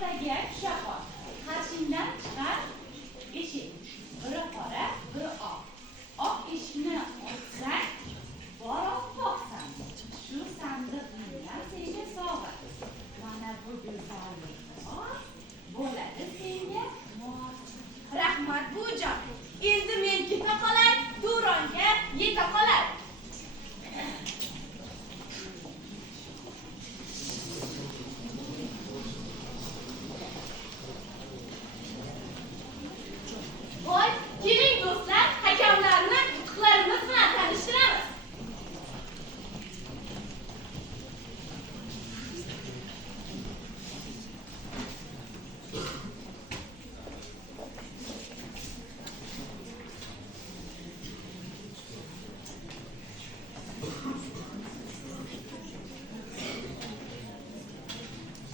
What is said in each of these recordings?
yo'laga tusha qol. Qarshingdan chiqar eshik. Biri qora, biri oq. Oq eshikni ochsang, bor oppoqsan. Shu sandiqdan senga sovg'a. Mana bu go'zallik bo'ladi senga mol. Rahmat buvijon. Endi men keta qolay, Turonga yeta qolay. Voy, keling do'stlar, hakamlarni yutuqlarimiz bilan tanishtiramiz.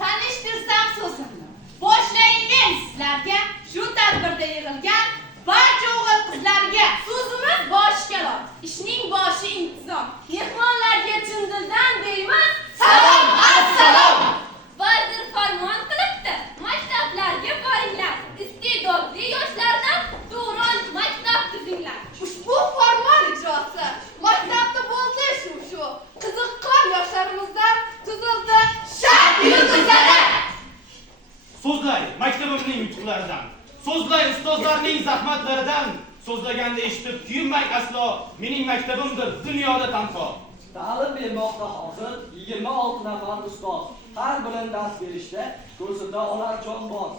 Tanishtirsam so'zimni. Boshlaying men sizlarga shu tadbirda yig'ilgan barcha o'g'il qizlarga. So'zimiz bosh kalom, ishning boshi intizom. Mehmonlarga chin dildan deymiz salom, assalom. Vazir farmon qilibdi, maktablarga boringlar. Iste'dodli yoshlardan Turon maktab tuzinglar. Ushbu farmon ijrosi maktabda bo'ldi shu qiziqqon yoshlarimizdan tuzildi shart yulduzlari. So'zlay maktabimning yutuqlaridan, so'zlay ustozlarning zahmatlaridan. So'zlaganda eshitib kuyinmang aslo, mening maktabimdir dunyoda tanho. Ta'lim bermoqda hozir 26 nafar ustoz. Har birini dars berishda ko'rsata olar jonbon.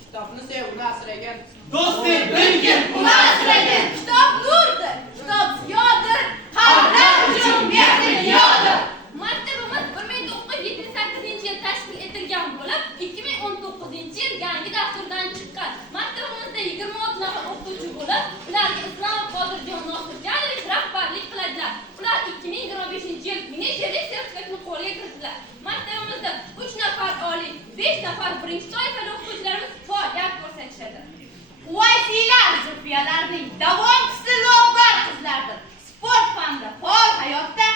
Kitobni sev, uni asragan. Do'sting bilgin, uni asragin. Kitob nurdir, kitob ziyodir, qalblar uchun mehrliyodir. Maktabimiz 1978-yil tashkil etilgan bo'lib, 2019-yil yangi dasturdan chiqqan. Maktabimizda 26 nafar o'qituvchi bo'lib, ularga Islom Qodirjon Nosirjonovich rahbarlik qiladilar. Ular 2025-yil menejerlik sertifikatini qo'lga kiritdilar. Maktabimizda 3 nafar oliy, 5 nafar birinchi toifali o'qituvchilarimiz faoliyat ko'rsatishadi. Uvaysiylar Zulfiyalarning davomchisi lobar qizlardir. Sport fanida faol hayotda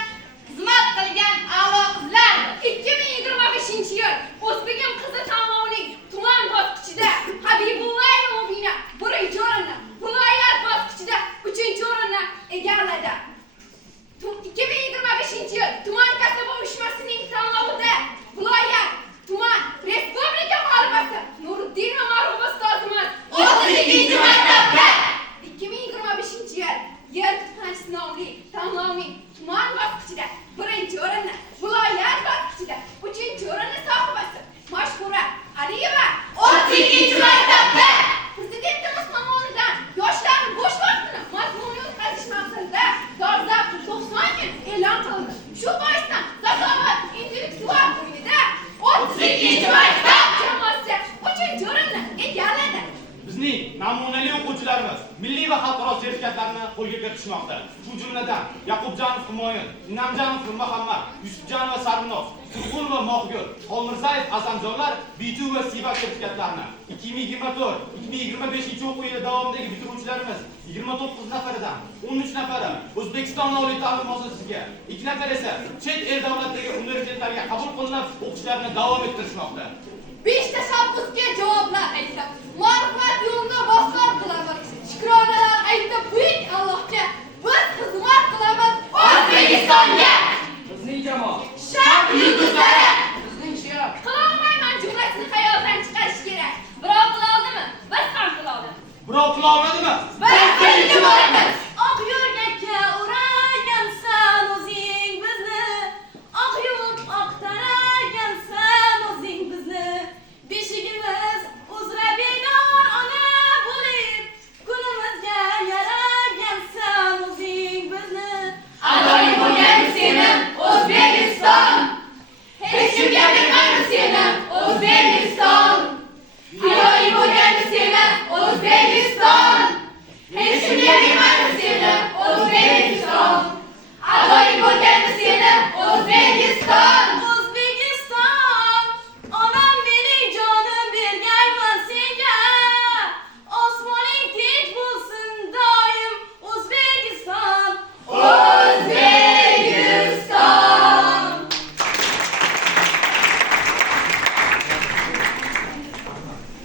xizmat qilgan a'lo qizlardir. 2025-yil O'zbegim qizi tanlovining tuman bosqichida Habibullayeva Mubina birinchi o'rinni, viloyat bosqichida 3-o'rinni egalladi. 2025-yil tuman kasaba uyushmasining tanlovida viloyat, tuman, respublika g'olibasi Nuriddinova Ma'rufa ustozimiz 32-maktabda 2025-yil yer tutqanish sinovli tanlovning tuman bosqichida 1-o'rinni, viloyat bosqichida 3-o'rinni sohibasi Mashhura Aliyeva 32-maktabda Prezidentimiz tomonidan yoshlarni bo'sh vaqtini mazmunli o'tkazish maqsadida dolzarb 90 kun e'lon qilindi. Shu boisdan Zakovat intellektual o'yinida 32-maktab jamoasi 3-o'rinni egalladi. Bizning namunali o'quvchilarimiz milliy va xalqaro sertifikatlarni qo'lga kiritishmoqda. Bu jumladan Yaqubjanov Humoyun, Inamjanov Nurmuhammad, Yusufjanova Sarvinoz, Turg'unova Mohgur, Xolmirzayev Hasanjonlar BTU va Sivak sertifikatlarini 2024-2025 o'quv yili davomidagi bitiruvchilarimiz 29 nafaridan 13 nafari O'zbekiston oliy ta'lim muassasasiga, 2 nafar esa chet el davlatdagi universitetlarga qabul qilinib o'qishlarini davom ettirishmoqda. 5 tashabbusga javoblar aytib, ma'rifat yo'lida bosqin qilamiz. Shukronalar aytib, buyuk Allohga biz xizmat qilamiz O'zbekistonga. Bizning jamoa Shart yulduzlari. Bizning shior. Qilolmayman jumlasini xayoldan chiqarish kerak. Birov qila oldimi? Biz ham qila olamiz. Birov qila olmadimi? Biz birinchi bo'lamiz.